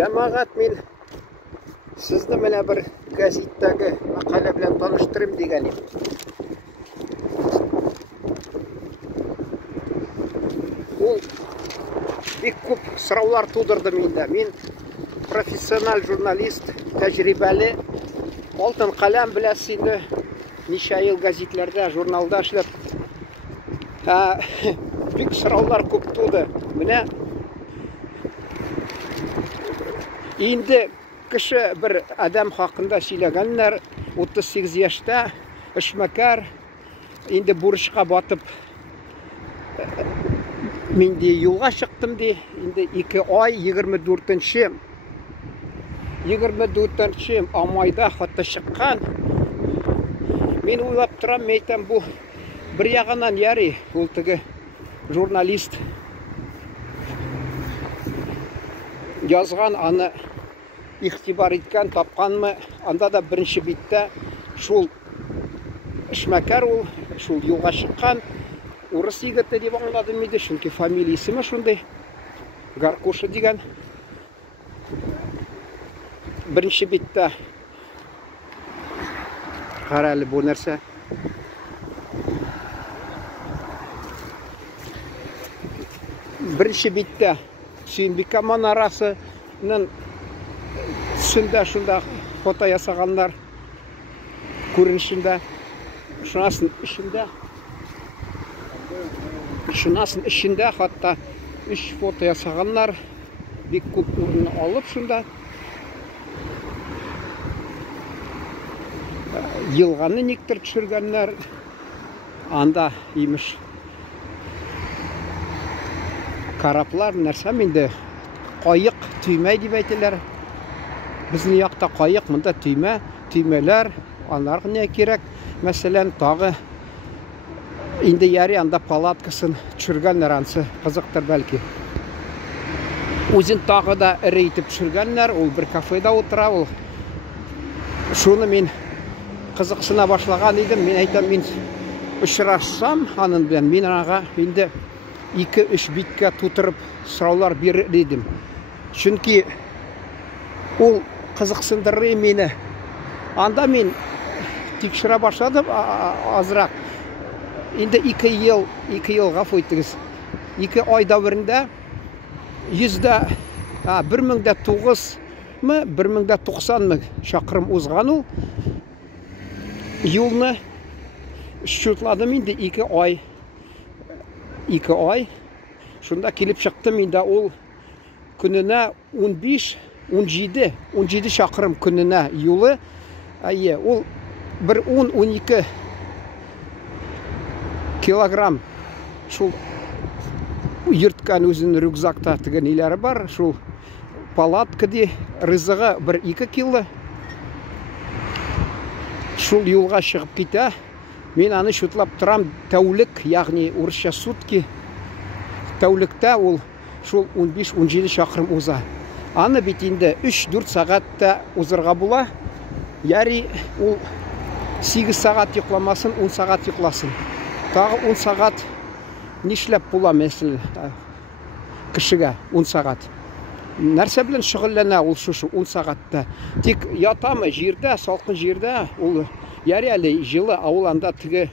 Жамағат, мен сізді міне бір газеттегі мақала білен таныштырым деген едім. Ол бек көп сұраулар тудырды менде. Мен профессионал журналист, тәжірибелі, алтын қалам білесіз енді, неше ел газетлерде, журналда эшләп. Бек сұраулар көп туды. Міне енді кіші бір адам хақында сөйлегенлер, 38 яшта, эшмәкәр, енді бурышқа батып, мен де юлға шықтым де, енді 2 ай 24 амайда хатта шыққан. Мен ойлап тұрам, мен бұл бір яғынан яри, ол тігі журналист жазған, аны ихтибар еткен, тапқанмы, анда да бірінші бетте шул эшмәкәр, ол шул юлға шыққан, орыс егіті деп аңладым еді, чөнки фамилиясы ме шундай, Гаркуша деген. Бірінші бетте қаралы бұл нәрсе. Бірінші бетте Сүйінбек манарасының түсінде фото ясағандар, көрінішінде, шынасын ішінде хатта 3 фото ясағандар, бек көп орын алып шында. Йылғаны нектір түшіргенлер, анда еміш караплар, нәрсе менде қайық, түймей деп әйтелер. Біздің яқта қайық, мұнда түйме, түймелер, анарға не керек? Мәселен, тағы енді яри анда палаткасын түшіргенлер, ансы қызықтыр бәлкі. Өзін тағы да ірі етіп түшіргенлер, ол бір кафеда отыра, ол шуны мен қызықсына башлаған едім. Мен айтам, мен ұшырашсам, анын білен, мен аға енді 2-3 битке тутырып сұраулар берер едім. Чөнки ол қызықсындыры мені. Анда мен текшіре башладым азырақ. Енді 2 ел ғафу еттіңіз. 2 айда бірінде 1009 мы 1090 шақырым озған ол. Юлны шүтладым енді 2 ай. Шында келіп шықтым, енді ол күніне 15-17 шақырым күніне юлы. Ол бір 10-12 килограмм шул ерткен өзінің рюкзакта тіген елері бар. Шул палаткаде рызығы бір 2 кило. Шул юлға шығып кете. Мен аны шутлап тұрам тәулік, яғни орысша сутки. Тәулікті ол шул 15-17 шақырым ұза. Аны бетінде 3-4 сағатта ұзырға бұла. Яри ол 8 сағат йықламасын, 10 сағат йықласын. Тағы 10 сағат нешләп бұла мәсіл кішіге 10 сағат. Нәрсе білін шығылына ол шушы 10 сағатта. Тек ятамы жерде, салқын жерде, ол яри әлі жылы ауыланда тігі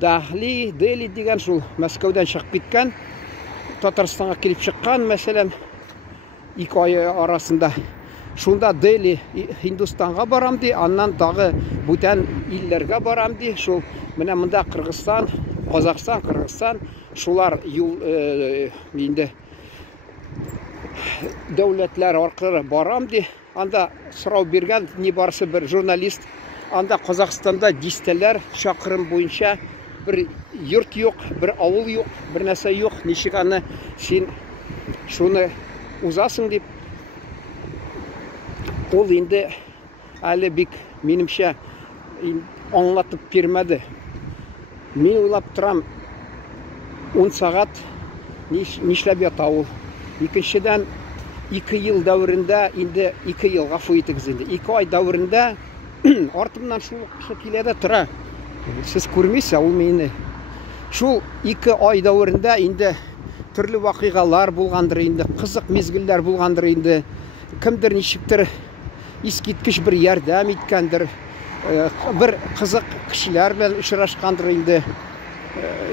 Дахли, Дели деген шул Мәскеуден шығып кеткен. Татарстанға келіп шыққан, мәселен 2 ай арасында. Шунда Дели, Хиндустанға барам де, аннан тағы бүтән иллерге барам де. Шул міне мұнда Қырғызстан, Қазақстан, Қырғызстан, шулар енді дәулетлер арқылы барам де. Анда сұрау берген не барысы бір журналист. Анда Қазақстанда дистелер шақырым бойынша бір йұрт yok, бір ауыл yok, бір нәрсе yok. Нешік аны сен шуны ұзасың деп. Ол енді әлі бек менімше аңлатып бермеді. Мен ойлап тұрам 10 сағат нешләп ята ол. Екіншіден 2 ел дәверендә, инде 2 ел гафу итегез инде, 2 ай дәверендә артымнан шул кеше килә дә тора. Сез күрмисез ул мине. Шул 2 ай дәверендә инде төрле вакыйгалар булгандыр инде, кызык мезгилләр булгандыр инде. Кемдер ничектер искиткеч бер ярдәм иткәндер, бер кызык кешеләр белән очрашкандыр инде.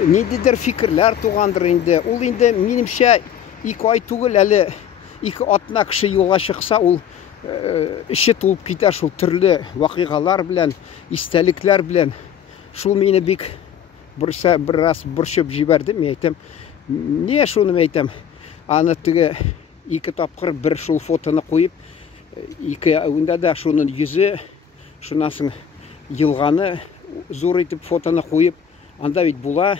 Ниндидер фикерләр тугандыр инде. Ул инде минемчә 2 ай түгел, әле 2 атна кеше юлга чыкса, ул эче тулып китә шул төрле вакыйгалар белән, истәлекләр белән. Шул мине бик бераз борчып җибәрде. Мен әйтәм, не шуны әйтәм, аны теге 2 тапкыр бер шул фотоны куеп, 2 әвендә дә шуның йөзе, шуннан соң елганы зур итеп фотоны куеп, анда бит була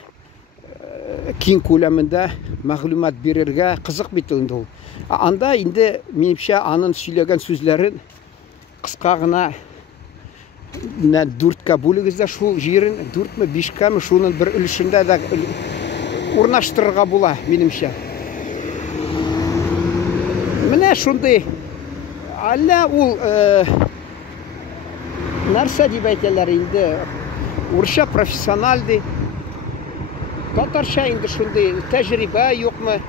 киң күләмендә мәгълүмат бирергә кызык бит инде ул. Анда инде минемчә аның сөйләгән сүзләрен кыска гына 4-кә бүлегез дә шул җирен, 4ме 5кәме шуның бер өлешендә дә урнаштырырга була минемчә. Менә шундый әллә ул нәрсә дип әйтәләр инде, урысча профессиональ ди. Татарча инде шундый тәҗрибә юкмы?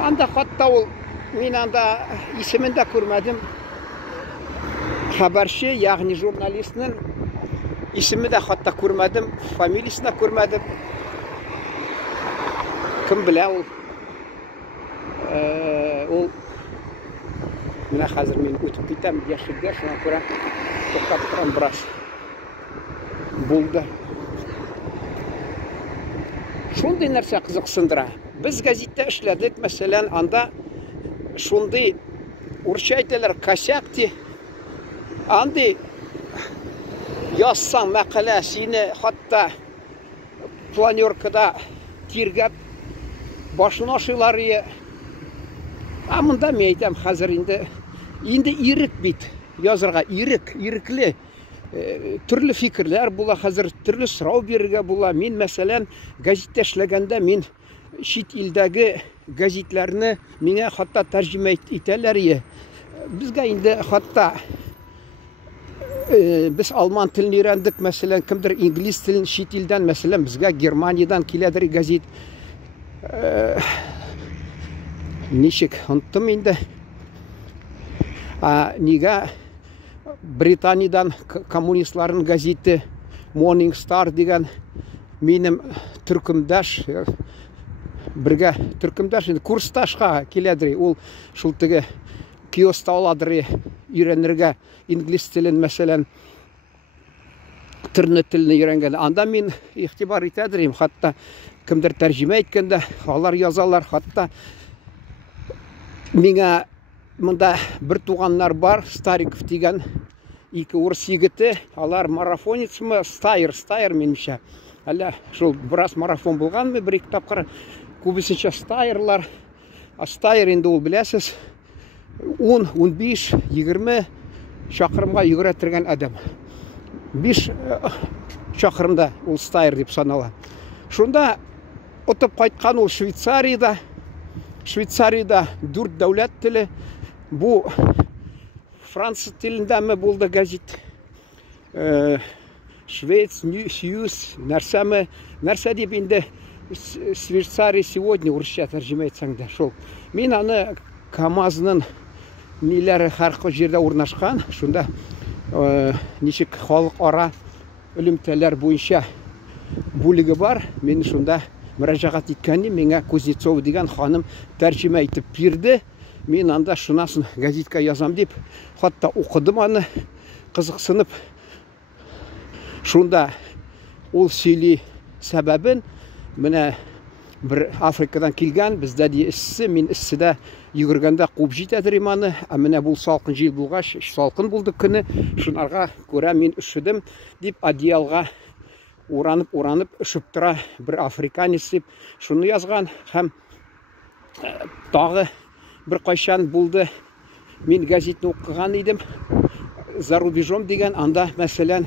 Анда хатта ул, мин анда исемен дә күрмәдем. Хәбәрче, ягъни журналистның исеме дә хатта күрмәдем, фамилиясын да күрмәдем. Кем белә ул? Ул менә хәзер мин үтеп китәм яшелгә, шуңа күрә туктап торам бераз. Булды. Шундый нәрсә кызыксындыра. Без газетта эшләдек, мәсәлән, анда шундый урысча әйтәләр косяк ди. Андый язсаң мәкалә, сине хатта планеркада тиргәп башын ашыйлар ие. Монда мен әйтәм, хәзер инде ирек бит, язырга ирекле. Төрле фикерләр була, хәзер төрле сорау бирергә була. Мин, мәсәлән, газетта эшләгәндә, мин чит илдәге газетләрне миңа хатта тәрҗемә итәләр ие. Безгә инде хатта без алман телен өйрәндек, мәсәлән, кемдер инглиз телен чит илдән, мәсәлән, безгә Германиядән киләдер газет. Ничек оныттым инде. Нигә Британиядан коммунистларның газеты Morning Star дигән минем төркемдәш, бергә төркемдәш, курсташка киләдер. Ул шул теге киоста аладыр, өйрәнергә инглиз телен, мәсәлән, төрле телне өйрәнгән. Анда мин игътибар итәдер, хатта кемдер тәрҗемә иткәндә, алар язалар, хатта миңа монда бер туганнар бар, Стариков дигән 2 урыс егете, алар марафонецмы, стайер минемчә. Әллә шул бераз марафон булганмы, 1-2 тапкыр, күбесенчә стайерлар. Стайер инде ул, беләсез, 10, 15, 20 чакрымга йөгерә торган адам. 5 чакрымда ул стайер дип санала. Шунда отып кайткан ул Швейцарияда 4 дәүләт теле. Бу француз телендәме булды газет. Швейц, Ньюс, нәрсә дип инде Швейцария сегодня урысча тәрҗемә итсәң дә шул. Мин аны КамАЗның ниләре һәр җирдә урнашкан, шунда ничек халыкара элемтәләр буенча бүлеге бар. Мин шунда мөрәҗәгать иткәнне, миңа Кузнецов дигән ханым тәрҗемә итеп бирде. Мин анда шунасын газетка язам дип, хатта укыдым аны, кызыксынып. Шунда ул сөйли сәбәбен, менә бер Африкадан килгән, бездә ди эссе, мин эсседә йөгергәндә куып җитәдер иманы, менә бу салкын җил булгач, салкын булды көне, шунарга күрә мин өшедем дип одеялга уранып өшеп тора бер африканец дип шуны язган. Һәм тагы бер кайчан булды, мин газетны укыган идем, За рубежом дигән, анда мәсәлән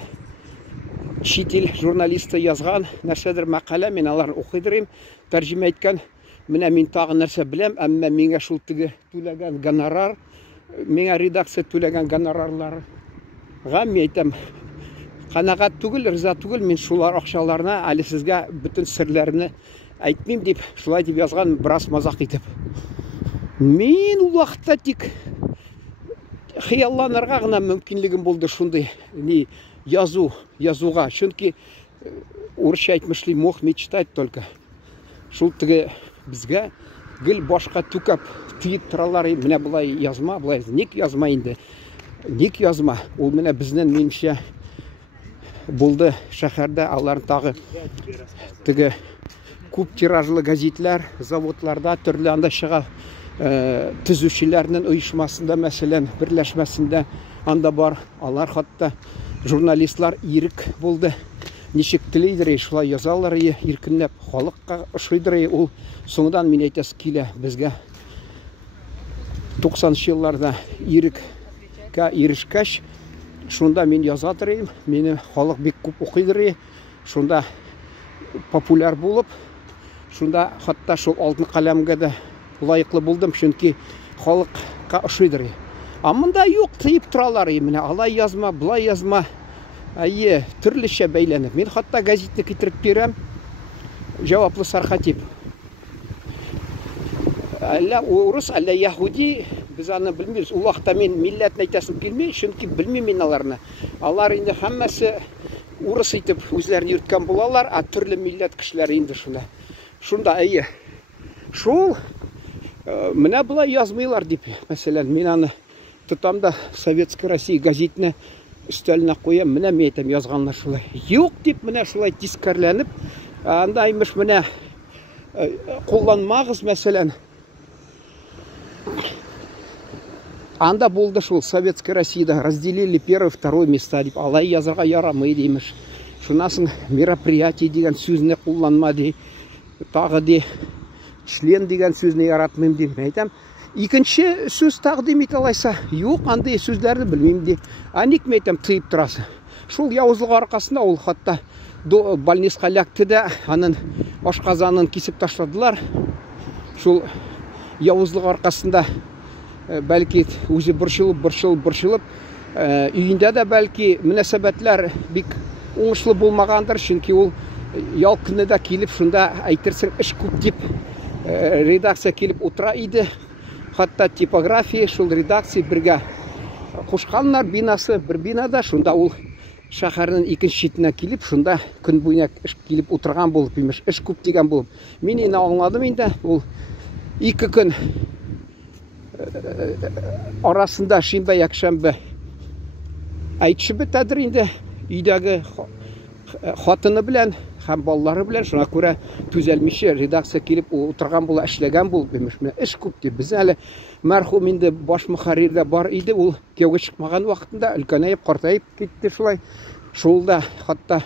чит ил журналисты язган нәрсәдер мәкалә, мин аларны укыдырым, тәрҗемә иткән. менә мин тагы нәрсә беләм, әмма миңа шул теге түләгән гонорар, миңа редакция түләгән гонорарларга мин әйтәм, канагать түгел, риза түгел, мин шулар акчаларына әле сезгә бөтен серләрне әйтмим дип, шулай дип язган, бераз мазак итеп. Мин ул вакытта тик хыялланырга гына мөмкинлегем булды шундый язуга. Чөнки урысча әйтмешли, мог мечтать только. Шул теге безгә гел башка түкәп тиеп торалар, менә булай язма, булай ник язма инде. Ник язма? Ул менә безнең минемчә булды шәһәрдә, алар тагы теге күп тиражлы газетлар, заводларда төрле анда чыга, төзүчеләрнең оешмасында, мәсәлән, берләшмәсендә анда бар. Алар хатта журналистлар ирек булды. Ничек телидер, шулай язалар, иркенләп халыкка ошыйдыр. Ул соңдан мин әйтәс килә безгә 90-нчы елларда иреккә ирешкәч, шунда мин яза торыйм, мине халык бик күп укыйдыр. Шунда популяр булып, шунда хатта шул алтын каләмгә дә лайыклы булдым, чөнки халыкка ошыйдыр. А монда юк, тыеп торалар, менә алай язма, булай язма. Әйе, төрлечә бәйләнеп. Мин хатта газетны китереп бирәм, җаваплы сархатип. Әллә урыс, әллә яһуди, без аны белмибез. Ул вакытта мин милләтне әйтәсем килми, чөнки белмим мин аларны. Алар инде һәммәсе урыс итеп үзләрен йөрткән булалар, а төрле милләт кешеләре инде шунда. Шунда әйе. Шул менә булай язмыйлар дип, мәсәлән, мин аны тотам да Советская Россия газетны өстәленә куям, менә мин әйтәм, язганлар шулай. Юк дип, менә шулай тискәрләнеп, анда имеш менә кулланмагыз, мәсәлән. Анда булды шул Советская Россияда разделили первое, второе места дип, алай язарга ярамый димеш. Шунасын мероприятие дигән сүзне кулланма ди, тагы ди, член дигән сүзне яратмыйм дип әйтәм. Икенче сүз тәкъдим ит алайса, юк, андый сүзләрне белмим ди. Аник мәйтәм тыеп торасы. Шул явызлык аркасында ул хатта больницка лякты да, аның ашказанын кисеп ташладылар. Шул явызлык аркасында бәлки үзе борчылып, өйендә дә бәлки мөнәсәбәтләр бик уңышлы булмагандыр, чөнки ул ял көне дә килеп, шунда әйтерсең эш күп дип редакция килеп утыра иде. Хатта типография, шул редакция бергә кушканнар, бинасы бер бинада, шунда ул шәһәрнең икенче читенә килеп, шунда көн буена эш килеп утырган булып, имеш, эш күп дигән булып. Мин инде аңладым инде, ул 2 көн арасында шимбә якшәмбе әйтші бетәдер инде, өйдәге хатыны белән һәм балалары белән, шуңа күрә түзәлмичә редакция килеп утырган була, эшләгән булып, имеш, эш күп дип. Без әле мәрхүм инде баш мөхәррирдә бар иде, ул кияүгә чыкмаган вакытында өлкәнәеп, картаеп китте шулай. Шулда хатта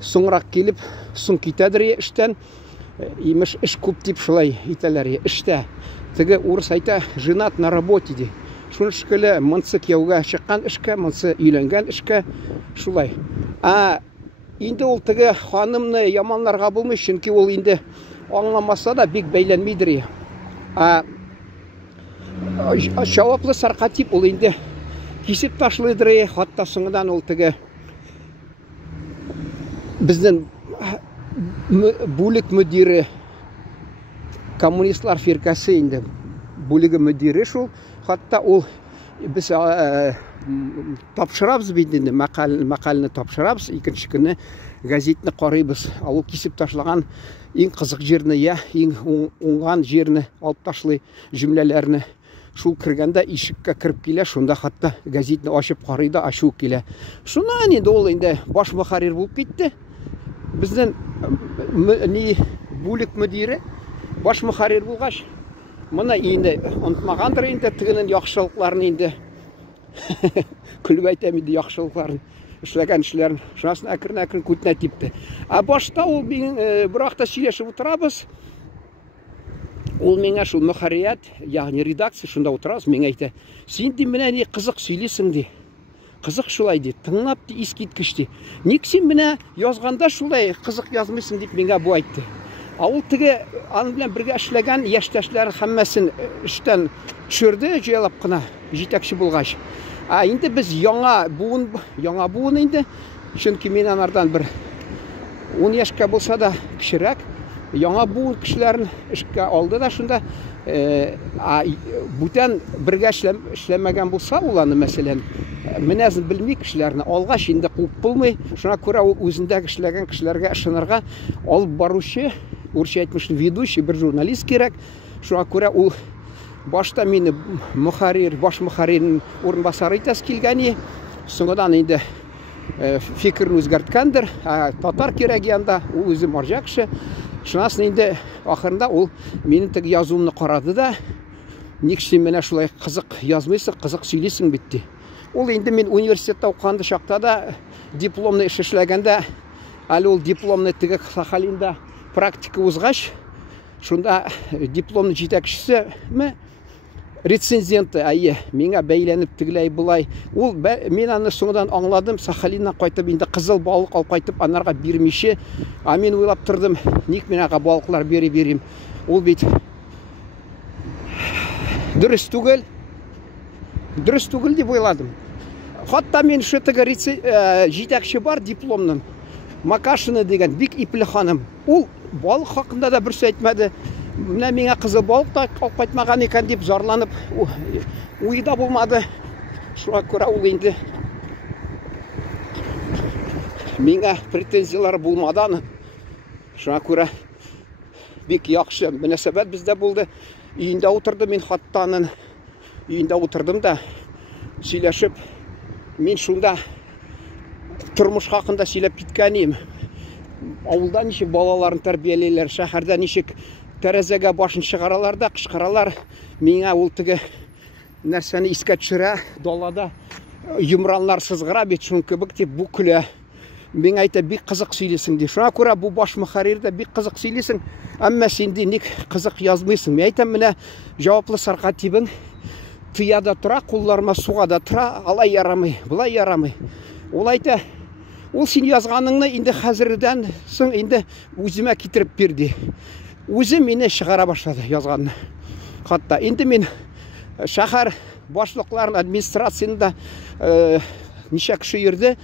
соңрак килеп, соң китәдер эштән, имеш, эш күп дип шулай итәләр эштә. Теге урыс әйтә, женат на работе ди. Шуның шикелле монсы кияүгә чыккан эшкә, монсы өйләнгән эшкә шулай. Инде ул теге ханымны яманларга булмый, чөнки ул инде аңламаса да бик бәйләнмидер. Җаваплы саркатип ул инде кисеп ташлыйдыр, хатта соңыннан ул теге безнең бүлек мөдире, коммунистлар фиркасы инде бүлеге мөдире шул, хатта ул без тапшырабыз бит инде, мәкаләне тапшырабыз, икенче көнне газетны карыйбыз. Ул кисеп ташлаган иң кызык җирне, иң уңган җирне алып ташлый, җөмләләрне. Шул кергәндә ишеккә кирип килә, шунда хатта газетны ачып карый да, ачу килә. Шуннан инде ул инде баш мөхәррир булып китте. Безнең бүлек мөдире баш мөхәррир булгач, моны инде онытмагандыр инде, тегенең яхшылыкларын инде күлеп әйтәм инде, яхшылыкларын эшләгән эшләрен, шунасын әкрен-әкрен күтенә типте. Башта ул бер вакытта сөйләшеп утырабыз. Ул миңа шул мөхәррият, ягъни редакция, шунда утырабыз, миңа әйтә, син ди менә ни кызык сөйлисең ди. Кызык шулай ди, тыңлап ди, искиткеч ди. Ник син менә язганда шулай кызык язмыйсың дип миңа бу әйтте. Ул теге аны белән бергә эшләгән яшьтәшләр һәммәсен эштән төшерде, җыялап кына җитәкче булгач. Инде без яңа буын инде, чөнки мин анардан бер 10 яшькә булса да кечерәк, яңа буын кешеләрен эшкә алды да шунда бүтән бергә эшләмәгән булса, ул аны мәсәлән менәзен белми кешеләрне алгач инде куып булмый. Шуңа күрә ул үзендә эшләгән кешеләргә ышанырга алып баручы, урысча әйтмешли, ведущий бер журналист кирәк. Шуңа күрә ул башта мине баш мөхәррирнең урынбасары итәс килгән, соңыннан инде фикерен үзгәрткәндер. Татар кирәк янда, ул үзе марҗа кеше. Шунасын инде ахырында ул минем теге язуымны карады да, ник син менә шулай кызык язмыйсың, кызык сөйлисең бит ди. Ул инде мин университетта укыганда чакта да дипломны эшләгәндә, әле ул дипломны теге Сахалинда практика узгач, шунда дипломны җитәкчесе рецензенты миңа бәйләнеп тегеләй булай. Ул мин аны соңдан аңладым, Сахалиннан кайтып инде кызыл балык алып кайтып анарга бирмичә, мин уйлап тордым, ник мен ага балыклар берим. Ул бит дөрес түгел дип уйладым. Хатта мен шетеге җитәкче бар дипломның, Макашина дигән бик ипле ханым. Ул балык хакында да бер сүз әйтмәде. Менә миңа кызыл балык та алып кайтмаган икән дип зарланып, уйда булмады. Шуңа күрә ул инде миңа претензиялар булмады. Шуңа күрә бик яхшы мөнәсәбәт бездә булды. Өендә утырды, мин хаттаның өендә утырдым да сөйләшеп, мин шунда тормыш хакында сөйләп киткәнем. Авылда ничек балаларын тәрбиялейләр, шәһәрдә ничек тәрәзәгә башын чыгаралар да кычкыралар. Миңа ул теге нәрсәне искә төшерә, далада йомранлар сызгыра бит, шуның кебек дип бу көлә. Миңа әйтә, бик кызык сөйлисең ди. Шуңа күрә бу баш мөхәррир дә бик кызык сөйлисең, әмма син ник кызык язмыйсың? Мин әйтәм, менә җаваплы сарка тибең тыяда тора, кулларыма суга да тора, алай ярамый, булай ярамый. Ул әйтә, ул син язганыңны инде хәзердән соң инде үземә китереп бирде. Үзе мине чыгара башлады язганны. Хатта инде мин шәһәр башлыкларын, администрациясында ничә кеше йөрде,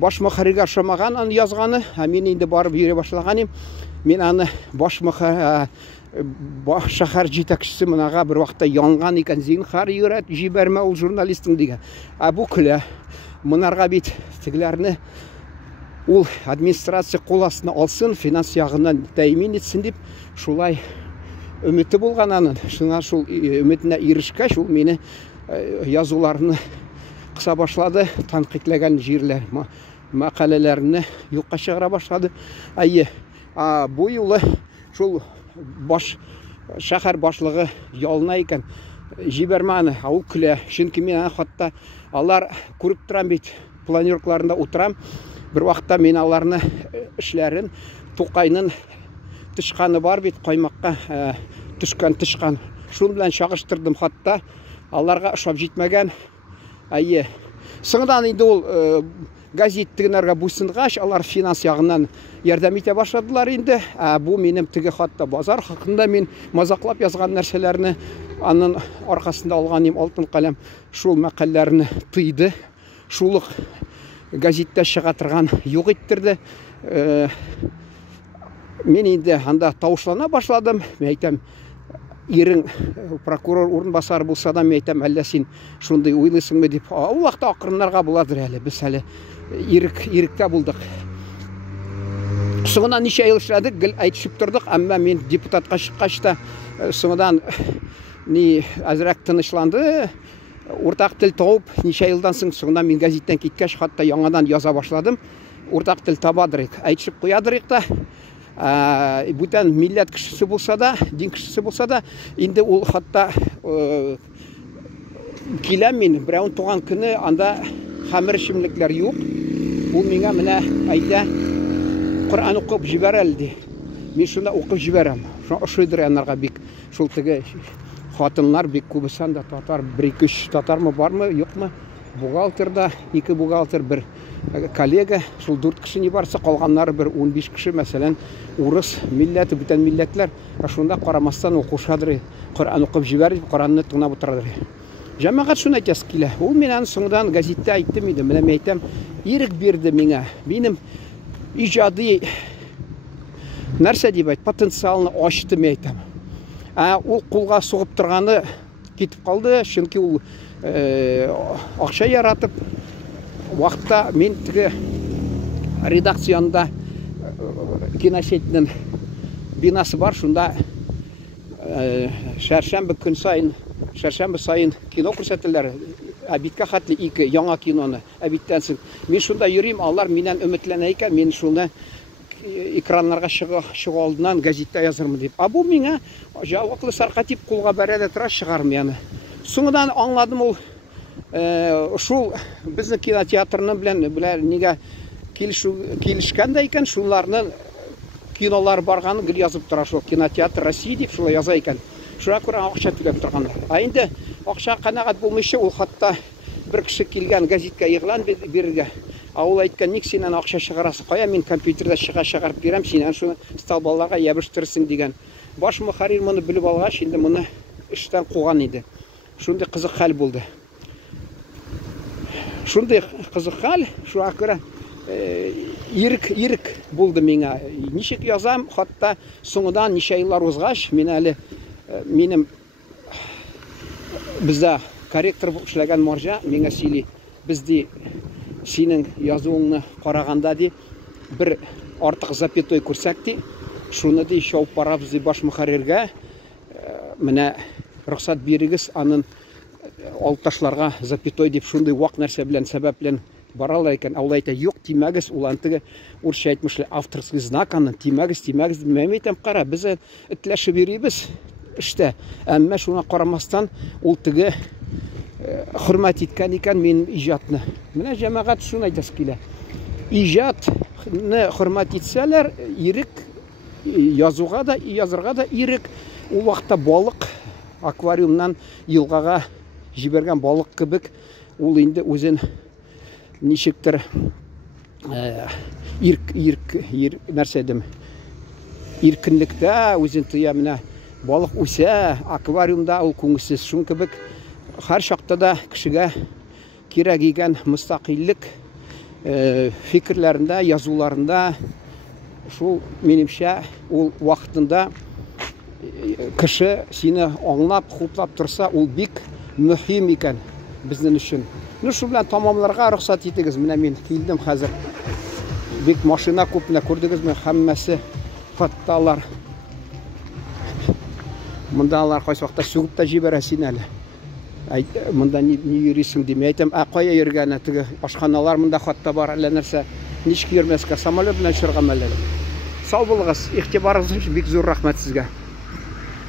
баш мөхәрриргә ошамаган аны язганы, мин инде барып йөри башлаганым. Мин аны шәһәр җитәкчесе монага бер вакытта янган икән, зинһар җибәрмә ул журналистың дигән. Бу көлә. Монарга бит тегеләрне ул администрация кул астына алсын, финанс ягыннан тәэмин итсен дип, шулай өмете булган аның. Шуңа шул өметенә ирешкәч, ул мине язуларны кыса башлады, танкыйтьләгән җирләр, мәкаләләрне юкка чыгара башлады. Бу юлы шул шәһәр башлыгы ялына икән, җибәрмәне, ул көлә. Чөнки мин хатта алар күреп торам бит, планировкаларында утырам. Бер вакытта мин аларны эшләрен, Тукайның тышканы бар бит, каймакка төшкән тышкан. Шун белән чагыштырдым, хатта аларга ошап җитмәгән. Соңдан инде ул газет тегенәргә буйсынгач, алар финанс ягыннан ярдәм итә башладылар инде. Бу минем теге хатта базар хакында мин мазаклап язган нәрсәләрне аның аркасында алганым алтын каләм. Шул мәкаләләрне тыйды. Шулык газетта чыга торган юк иттерде. Мин инде анда тавышлана башладым. Мен әйтәм, ирең прокурор урынбасары булса да, мен әйтәм, әллә син шундый уйлыйсыңмы дип. Ул вакытта акырыннарга буладыр әле. Без әле иректә булдык. Соңыннан ничә ел эшләдек, гел әйтешеп тордык, әмма мин депутатка чыккач та соңыннан әзрәк тынычланды. Уртак тел табып, ничә елдан соңыннан мин газеттан киткәч, хатта яңадан яза башладым. Уртак тел табадырык, әйтешеп куядырык та. Бүтән милләт кешесе булса да, дин кешесе булса да, инде ул хатта киләм мин, берәүн туган көне, анда хәмер эчемлекләр юк. Ул миңа менә әйтә, Коръан укып җибәр әле ди. Мин шунда укып җибәрәм. Ошыйдыр анарга бик. Шул теге хатыннар бик күбесен дә татар, 1-2 татармы бармы, юкмы? Бухгалтерда 2 бухгалтер, бер коллега, шул 4 кеше не барса, калганнары бер 15 кеше, мәсәлән, урыс милләте, бүтән милләтләр, шунда карамастан укушадыр, Коръан укып җибәреп, Коръанны тыңлап утырадыр. Җәмәгать шуны әйтәсе килә. Ул миннән соңдан газетта әйттем иде, менә мен әйтәм, ирек бирде миңа. Минем иҗади нәрсә дип әйт, потенциалны ачты мен әйтәм. Ул кулга сугып торганы китеп калды, чөнки ул акча яратып вакытта мен теге редакциянда киносетнең бинасы бар, шунда шәршәмбе көн сайын, шәршәмбе сайын кино күрсәтәләр. Әбиткә хәтле 2 яңа киноны. Әбиттән соң мен шунда йөрим, алар миннән өметләнә икән, мен шуны экраннарга чыга алдыннан газетта язармын дип. Бу миңа җаваплы саркатип кулга бәрәдә тора чыгармый аны. Соңдан аңладым, ул шул безнең кинотеатрның белән нигә килешкәндә икән, шуларның кинолар барганын гел язып тора, шул кинотеатр Россия дип шулай яза икән. Шуңа күрә акча түләп торганнар. Инде акча канәгать булмыйча, ул хатта бер кеше килгән газеткә игълан бирергә. Ул әйткән, ник синнән акча чыгарасың? Кая мин компьютерда чыгарып бирәм, синнән шуны столбаларга ябыштырсың дигән. Баш мөхәррир моны белеп алгач, инде моны эштән куган иде. Шундый кызык хәл булды. Шундый кызык хәл, шуңа күрә ирек булды миңа. Ничек язам, хатта соңдан ничә еллар узгач, мен әле минем бездә корректор булып эшләгән Марҗа миңа сөйли, бездә синең язуыңны караганда ди, бер артык запятой күрсәк ди, шуны ди шауып барабыз ди баш мөхәрриргә, менә рөхсәт бирегез, аның алтташларга запятой дип шундый вак нәрсә белән сәбәп белән баралар икән. Ул әйтә, юк, тимәгез, ул антыгы урысча әйтмешләр, авторский знак аны, тимәгез. Мен әйтәм, кара, без этләшеп йөрибез эштә, әмма шуңа карамастан ул теге хөрмәт иткән икән мин иҗатны. Менә җәмәгать шуны әйтәсе килә. Иҗатны хөрмәт итсәләр, ирек язуга да, язырга да ирек. Ул вакытта балык аквариумнан елгага җибәргән балык кебек, ул инде үзен ничектер нәрсә дим, иркенлектә үзен тыя. Менә балык үсә, аквариумда ул күңелсез. Шуң кебек һәр чакта да кешегә кирәк икән мустақиллек фикерләрендә, язуларында. Шул минемчә ул вакытында кеше сине аңлап, хуплап торса, ул бик мөһим икән безнең өчен. Шу белән тамамларга рөхсәт итегез. Менә мин килдем хәзер. Бик машина күпне күрдегезме? Һәммәсе фатталар. Мондалар кайсы вакытта сүгеп тә җибәрә син әле. Монда ни йөрисең дим. Әйтәм, кая йөргәне? Теге ашханалар монда хатта бар, әллә нәрсә. Ничек йөрмәскә? Самолет белән чыгарга мәлләр. Сау булыгыз. Игътибарыгыз өчен бик зур рәхмәт сезгә.